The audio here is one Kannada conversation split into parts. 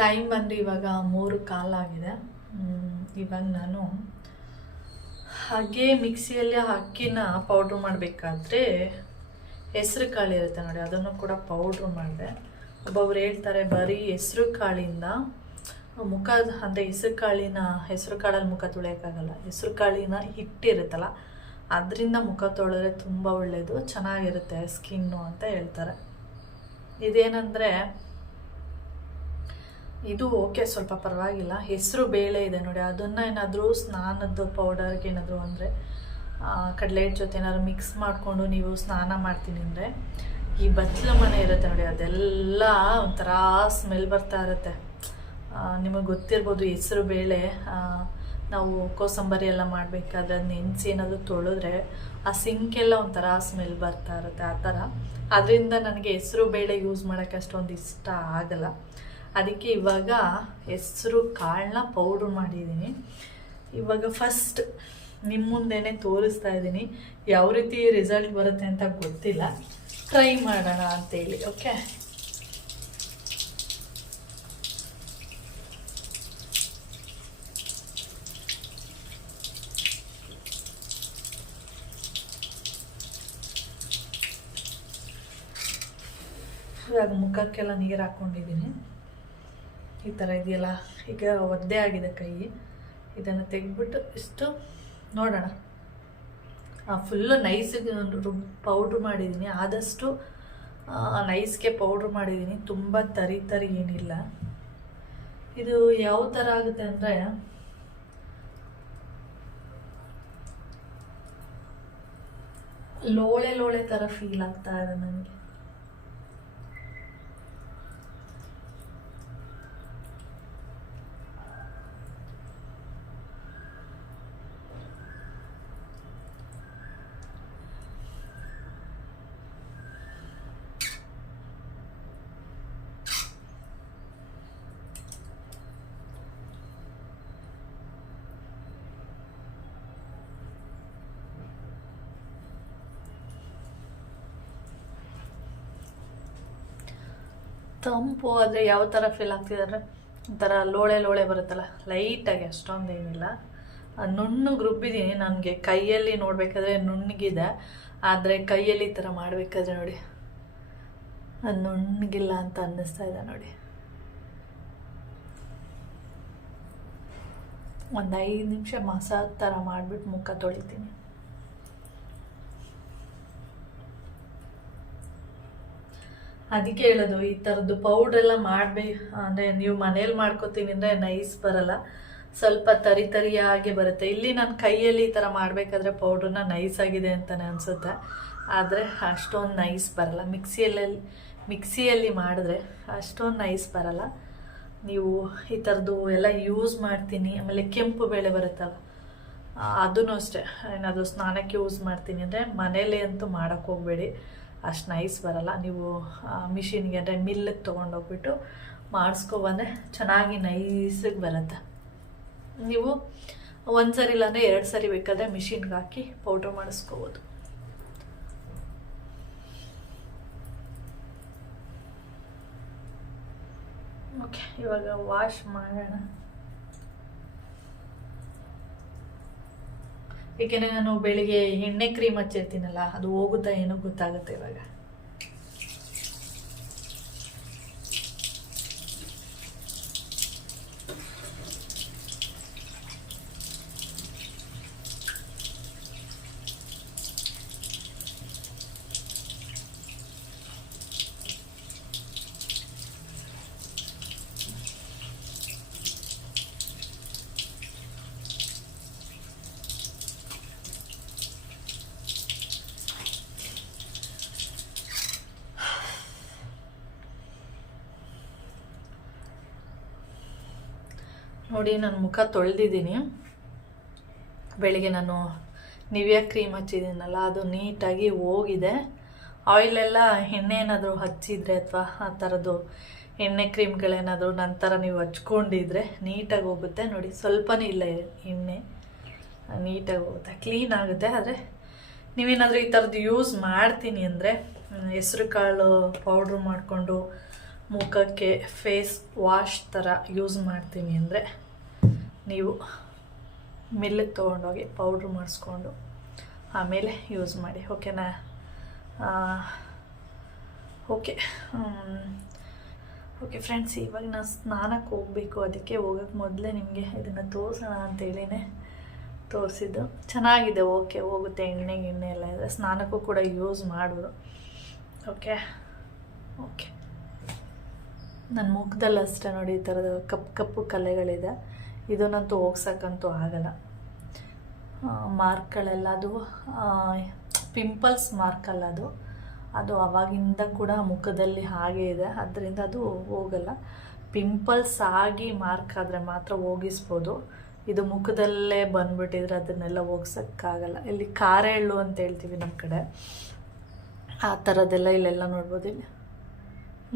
ಟೈಮ್ ಬಂದು ಇವಾಗ 3:15 ಆಗಿದೆ. ಇವಾಗ ನಾನು ಹಾಗೆ ಮಿಕ್ಸಿಯಲ್ಲಿ ಅಕ್ಕಿನ ಪೌಡ್ರ್ ಮಾಡಬೇಕಾದ್ರೆ ಹೆಸ್ರು ಕಾಳು ಇರುತ್ತೆ ನೋಡಿ, ಅದನ್ನು ಕೂಡ ಪೌಡ್ರ್ ಮಾಡಿದೆ. ಒಬ್ಬೊಬ್ರು ಹೇಳ್ತಾರೆ ಬರೀ ಹೆಸ್ರು ಕಾಳಿಂದ ಮುಖ ಅಂದರೆ ಹೆಸ್ರು ಕಾಳಲ್ಲಿ ಮುಖ ತೊಳೆಯೋಕ್ಕಾಗಲ್ಲ, ಹೆಸ್ರು ಕಾಳಿನ ಹಿಟ್ಟಿರುತ್ತಲ್ಲ ಅದರಿಂದ ಮುಖ ತೊಳೆದ್ರೆ ತುಂಬ ಒಳ್ಳೆಯದು, ಚೆನ್ನಾಗಿರುತ್ತೆ ಸ್ಕಿನ್ನು ಅಂತ ಹೇಳ್ತಾರೆ. ಇದೇನೆಂದರೆ ಇದು ಓಕೆ, ಸ್ವಲ್ಪ ಪರವಾಗಿಲ್ಲ. ಹೆಸರು ಬೇಳೆ ಇದೆ ನೋಡಿ, ಅದನ್ನು ಏನಾದರೂ ಸ್ನಾನದ ಪೌಡರ್ಗೆ ಏನಾದರೂ ಅಂದರೆ ಕಡಲೆ ಹಿಟ್ಟು ಜೊತೆ ಏನಾದ್ರು ಮಿಕ್ಸ್ ಮಾಡಿಕೊಂಡು ನೀವು ಸ್ನಾನ ಮಾಡ್ತೀನಿ ಅಂದರೆ ಈ ಬಚ್ಚಲ ಮನೆ ಇರುತ್ತೆ ನೋಡಿ, ಅದೆಲ್ಲ ಒಂಥರ ಸ್ಮೆಲ್ ಬರ್ತಾ ಇರುತ್ತೆ. ನಿಮಗೆ ಗೊತ್ತಿರ್ಬೋದು, ಹೆಸರು ಬೇಳೆ ನಾವು ಕೋಸಂಬರಿ ಎಲ್ಲ ಮಾಡಬೇಕಾದ್ರೆ ಅದು ನೆನೆಸಿ ಏನಾದರೂ ತೊಳೆದ್ರೆ ಆ ಸಿಂಕೆಲ್ಲ ಒಂಥರ ಸ್ಮೆಲ್ ಬರ್ತಾ ಇರುತ್ತೆ, ಆ ಥರ. ಅದರಿಂದ ನನಗೆ ಹೆಸರು ಬೇಳೆ ಯೂಸ್ ಮಾಡೋಕ್ಕೆ ಅಷ್ಟೊಂದು ಇಷ್ಟ ಆಗಲ್ಲ. ಅದಕ್ಕೆ ಇವಾಗ ಹೆಸರು ಕಾಳನ್ನ ಪೌಡ್ರ್ ಮಾಡಿದ್ದೀನಿ. ಇವಾಗ ಫಸ್ಟ್ ನಿಮ್ಮ ಮುಂದೆನೇ ತೋರಿಸ್ತಾ ಇದ್ದೀನಿ, ಯಾವ ರೀತಿ ರಿಸಲ್ಟ್ ಬರುತ್ತೆ ಅಂತ ಗೊತ್ತಿಲ್ಲ, ಟ್ರೈ ಮಾಡೋಣ ಅಂತೇಳಿ. ಓಕೆ, ಇವಾಗ ಮುಖಕ್ಕೆಲ್ಲ ನೀರು ಹಾಕ್ಕೊಂಡಿದ್ದೀನಿ. ಈ ಥರ ಇದೆಯಲ್ಲ, ಈಗ ಒದ್ದೆ ಆಗಿದೆ ಕೈ, ಇದನ್ನು ತೆಗೆದ್ಬಿಟ್ಟು ಇಷ್ಟು ನೋಡೋಣ. ಫುಲ್ಲು ನೈಸಿಗೆ ಪೌಡ್ರ್ ಮಾಡಿದ್ದೀನಿ, ಆದಷ್ಟು ನೈಸ್ಗೆ ಪೌಡ್ರ್ ಮಾಡಿದ್ದೀನಿ, ತುಂಬ ತರಿ ಏನಿಲ್ಲ. ಇದು ಯಾವ ಥರ ಆಗುತ್ತೆ ಅಂದರೆ ಲೋಳೆ ಥರ ಫೀಲ್ ಆಗ್ತಾ ಇದೆ ನನಗೆ. ತಂಪು ಆದರೆ ಯಾವ ಥರ ಫೀಲ್ ಆಗ್ತಿದೆ ಅಂದರೆ ಒಂಥರ ಲೋಳೆ ಬರುತ್ತಲ್ಲ, ಲೈಟಾಗಿ, ಅಷ್ಟೊಂದೇನಿಲ್ಲ. ನುಣ್ಣಗೆ ರುಬ್ಬಿದ್ದೀನಿ. ನನಗೆ ಕೈಯಲ್ಲಿ ನೋಡಬೇಕಾದ್ರೆ ನುಣ್ಣಗಿದೆ, ಆದರೆ ಕೈಯಲ್ಲಿ ಈ ಥರ ಮಾಡಬೇಕಾದ್ರೆ ನೋಡಿ ಅದು ನುಣ್ಣಗಿಲ್ಲ ಅಂತ ಅನ್ನಿಸ್ತಾ ಇದೆ ನೋಡಿ. ಒಂದು 5 ನಿಮಿಷ ಮಸಾಜ್ ಥರ ಮಾಡಿಬಿಟ್ಟು ಮುಖ ತೊಳಿತೀನಿ. ಅದಕ್ಕೆ ಹೇಳೋದು, ಈ ಥರದ್ದು ಪೌಡ್ರೆಲ್ಲ ಅಂದರೆ ನೀವು ಮನೇಲಿ ಮಾಡ್ಕೋತೀನಿ ಅಂದರೆ ನೈಸ್ ಬರಲ್ಲ, ಸ್ವಲ್ಪ ತರಿಯಾಗಿ ಬರುತ್ತೆ. ಇಲ್ಲಿ ನಾನು ಕೈಯಲ್ಲಿ ಈ ಥರ ಮಾಡಬೇಕಾದ್ರೆ ಪೌಡ್ರನ್ನ ನೈಸ್ ಆಗಿದೆ ಅಂತಲೇ ಅನಿಸುತ್ತೆ, ಆದರೆ ಅಷ್ಟೊಂದು ನೈಸ್ ಬರಲ್ಲ. ಮಿಕ್ಸಿಯಲ್ಲಿ ಮಾಡಿದ್ರೆ ಅಷ್ಟೊಂದು ನೈಸ್ ಬರಲ್ಲ. ನೀವು ಈ ಥರದ್ದು ಎಲ್ಲ ಯೂಸ್ ಮಾಡ್ತೀನಿ. ಆಮೇಲೆ ಕೆಂಪು ಬೇಳೆ ಬರುತ್ತಲ್ಲ, ಅದೂ ಅಷ್ಟೇ, ಏನಾದರೂ ಸ್ನಾನಕ್ಕೆ ಯೂಸ್ ಮಾಡ್ತೀನಿ ಅಂದರೆ ಮನೇಲಿ ಅಂತೂ ಮಾಡೋಕ್ಕೆ ಹೋಗಬೇಡಿ, ಅಷ್ಟು ನೈಸ್ ಬರಲ್ಲ. ನೀವು ಮಿಷಿನ್ಗೆ ಅಂದರೆ ಮಿಲ್ಲಿಗೆ ತೊಗೊಂಡೋಗ್ಬಿಟ್ಟು ಮಾಡಿಸ್ಕೊಬಂದರೆ ಚೆನ್ನಾಗಿ ನೈಸಿಗೆ ಬರುತ್ತೆ. ನೀವು ಒಂದು ಸರಿ ಇಲ್ಲಾಂದರೆ 2 ಸರಿ ಬೇಕಾದರೆ ಮಿಷಿನ್ಗೆ ಹಾಕಿ ಪೌಡ್ರ್ ಮಾಡಿಸ್ಕೋಬೋದು. ಓಕೆ, ಇವಾಗ ವಾಶ್ ಮಾಡೋಣ. ಏಕೆಂದರೆ ನಾನು ಬೆಳಿಗ್ಗೆ ಎಣ್ಣೆ ಕ್ರೀಮ್ ಹಚ್ಚಿರ್ತೀನಲ್ಲ, ಅದು ಹೋಗುತ್ತಾ ಏನೋ ಗೊತ್ತಾಗುತ್ತೆ ಇವಾಗ. ನೋಡಿ, ನಾನು ಮುಖ ತೊಳೆದಿದ್ದೀನಿ. ಬೆಳಿಗ್ಗೆ ನಾನು ನಿವಿಯಾ ಕ್ರೀಮ್ ಹಚ್ಚಿದ್ದೀನಲ್ಲ, ಅದು ನೀಟಾಗಿ ಹೋಗಿದೆ. ಆಯಿಲೆಲ್ಲ ಎಣ್ಣೆ ಏನಾದರೂ ಹಚ್ಚಿದರೆ ಅಥವಾ ಆ ಥರದ್ದು ಎಣ್ಣೆ ಕ್ರೀಮ್ಗಳೇನಾದರೂ ನಂತರ ನೀವು ಹಚ್ಕೊಂಡಿದ್ರೆ ನೀಟಾಗಿ ಹೋಗುತ್ತೆ. ನೋಡಿ, ಸ್ವಲ್ಪನೇ ಇಲ್ಲ ಎಣ್ಣೆ, ನೀಟಾಗಿ ಹೋಗುತ್ತೆ, ಕ್ಲೀನ್ ಆಗುತ್ತೆ. ಆದರೆ ನೀವೇನಾದರೂ ಈ ಥರದ್ದು ಯೂಸ್ ಮಾಡ್ತೀನಿ ಅಂದರೆ ಹೆಸ್ರು ಕಾಳು ಪೌಡ್ರ್ ಮಾಡಿಕೊಂಡು ಮುಖಕ್ಕೆ ಫೇಸ್ ವಾಶ್ ಥರ ಯೂಸ್ ಮಾಡ್ತೀನಿ ಅಂದರೆ ನೀವು ಮಿಲ್ಲಿಗೆ ತೊಗೊಂಡೋಗಿ ಪೌಡ್ರ್ ಮಾಡಿಸ್ಕೊಂಡು ಆಮೇಲೆ ಯೂಸ್ ಮಾಡಿ, ಓಕೆನಾ? ಓಕೆ ಫ್ರೆಂಡ್ಸ್, ಇವಾಗ ನಾನು ಸ್ನಾನಕ್ಕೆ ಹೋಗಬೇಕು. ಅದಕ್ಕೆ ಹೋಗೋಕ್ಕೆ ಮೊದಲೇ ನಿಮಗೆ ಇದನ್ನು ತೋರಿಸೋಣ ಅಂತೇಳಿನೇ ತೋರಿಸಿದ್ದು. ಚೆನ್ನಾಗಿದೆ, ಓಕೆ, ಹೋಗುತ್ತೆ. ಎಣ್ಣೆ ಎಲ್ಲ ಇದೆ, ಸ್ನಾನಕ್ಕೂ ಕೂಡ ಯೂಸ್ ಮಾಡೋದು. ಓಕೆ ನನ್ನ ಮುಖದಲ್ಲಿ ಅಷ್ಟೇ ನೋಡಿ, ಈ ಥರದ ಕಪ್ಪು ಕಲೆಗಳಿದೆ. ಇದನ್ನಂತೂ ಹೋಗ್ಸೋಕ್ಕಂತೂ ಆಗಲ್ಲ. ಮಾರ್ಕ್ಗಳೆಲ್ಲ ಅದು ಪಿಂಪಲ್ಸ್ ಮಾರ್ಕಲ್ಲ, ಅದು ಅವಾಗಿಂದ ಕೂಡ ಮುಖದಲ್ಲಿ ಹಾಗೆ ಇದೆ, ಅದರಿಂದ ಅದು ಹೋಗಲ್ಲ. ಪಿಂಪಲ್ಸ್ ಆಗಿ ಮಾರ್ಕ್ ಆದರೆ ಮಾತ್ರ ಹೋಗಿಸ್ಬೋದು. ಇದು ಮುಖದಲ್ಲೇ ಬಂದ್ಬಿಟ್ಟಿದ್ರೆ ಅದನ್ನೆಲ್ಲ ಹೋಗ್ಸೋಕ್ಕಾಗಲ್ಲ. ಇಲ್ಲಿ ಖಾರೆ ಎಳ್ಳು ಅಂತ ಹೇಳ್ತೀವಿ ನಮ್ಮ ಕಡೆ, ಆ ಥರದ್ದೆಲ್ಲ ಇಲ್ಲೆಲ್ಲ ನೋಡ್ಬೋದು. ಇಲ್ಲಿ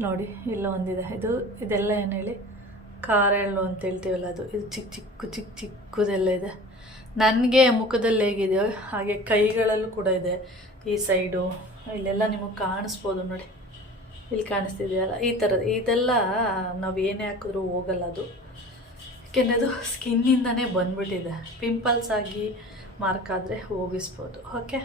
ನೋಡಿ, ಇಲ್ಲ ಒಂದಿದೆ. ಇದೆಲ್ಲ ಏನು ಹೇಳಿ, ಖಾರೆ ಎಳ್ಳು ಅಂತ ಹೇಳ್ತೀವಲ್ಲ, ಇದು ಚಿಕ್ಕದೆಲ್ಲ ಇದೆ. ನನಗೆ ಮುಖದಲ್ಲಿ ಹೇಗಿದೆಯೋ ಹಾಗೆ ಕೈಗಳಲ್ಲೂ ಕೂಡ ಇದೆ. ಈ ಸೈಡು ಇಲ್ಲೆಲ್ಲ ನಿಮಗೆ ಕಾಣಿಸ್ಬೋದು ನೋಡಿ, ಇಲ್ಲಿ ಕಾಣಿಸ್ತಿದೆಯಲ್ಲ, ಈ ಥರದ್ದು. ಇದೆಲ್ಲ ನಾವು ಏನೇ ಹಾಕಿದ್ರೂ ಹೋಗಲ್ಲ ಅದು, ಯಾಕೆಂದರೆ ಅದು ಸ್ಕಿನ್ನಿಂದನೇ ಬಂದ್ಬಿಟ್ಟಿದೆ. ಪಿಂಪಲ್ಸ್ ಆಗಿ ಮಾರ್ಕ್ ಆದರೆ ಹೋಗಿಸ್ಬೋದು. ಓಕೆ